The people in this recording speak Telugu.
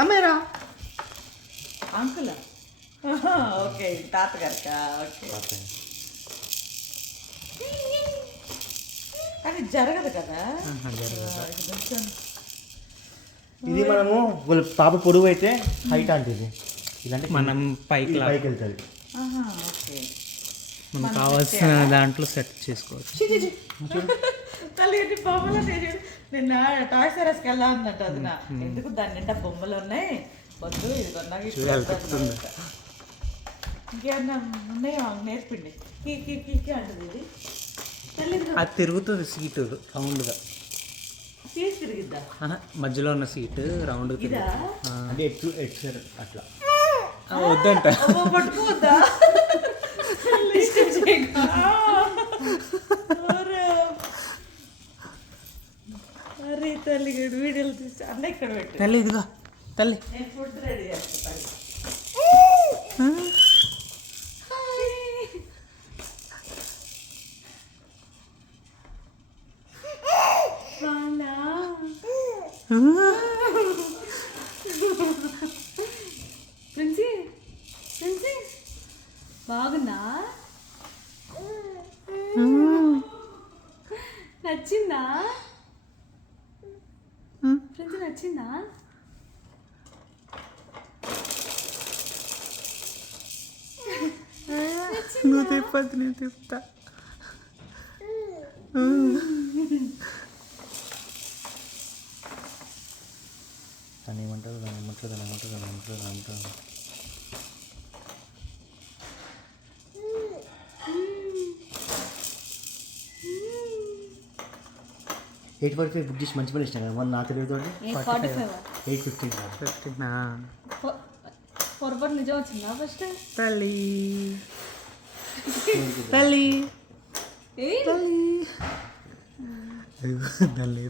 కెమెరా అంకుల్ ఓకే తాతగారికా ఓకే కానీ జరగదు కదా. ఇది మనము వాళ్ళ పాప పొడుగు అయితే హైట్ అంటే ఇది ఇదంటే మనం పైకి పైకి వెళ్తుంది. ఓకే మనకు కావాల్సిన దాంట్లో సెట్ చేసుకోవచ్చు. తల్లి బొమ్మలు నిన్న టాయ్ సరస్కి వెళ్ళా ఉందంట అది నా ఎందుకు దాని నిండా బొమ్మలు ఉన్నాయి వద్దు ఇది కొన్నాక ఇంకేమన్నా ఉన్నాయో నేర్పిండి కీ అంటుంది ఇది తల్లి అది తిరుగుతుంది సీటు రౌండ్గా. సీట్ తిరిగిద్దా మధ్యలో ఉన్న సీటు రౌండ్ ఇదా అంటే ఎటు అట్లా వద్దంట. పట్టుకోవద్దా అరే తల్లి వీడియోలు తీసి అన్న ఇక్కడ పెట్టు తల్లి ఇదిగో తల్లి. నేను ఫుడ్ రెడీ చేస్తాను. ప్రిన్సీ ప్రిన్సీ బాగున్నా నచ్చిందా ప్రిన్సీ నచ్చిందా నువ్వు తిప్పదు నేను తిప్పుతా. దాన్ని ఏమంటారు దాన్ని 8:45 బుక్ చేసి మంచి పని ఇచ్చిన కదా మొన్న నాకు తెలియదు 8:15 పొరపాటు నిజం వచ్చిందా ఫస్ట్ తల్లి తల్లి తల్లి దాన్ని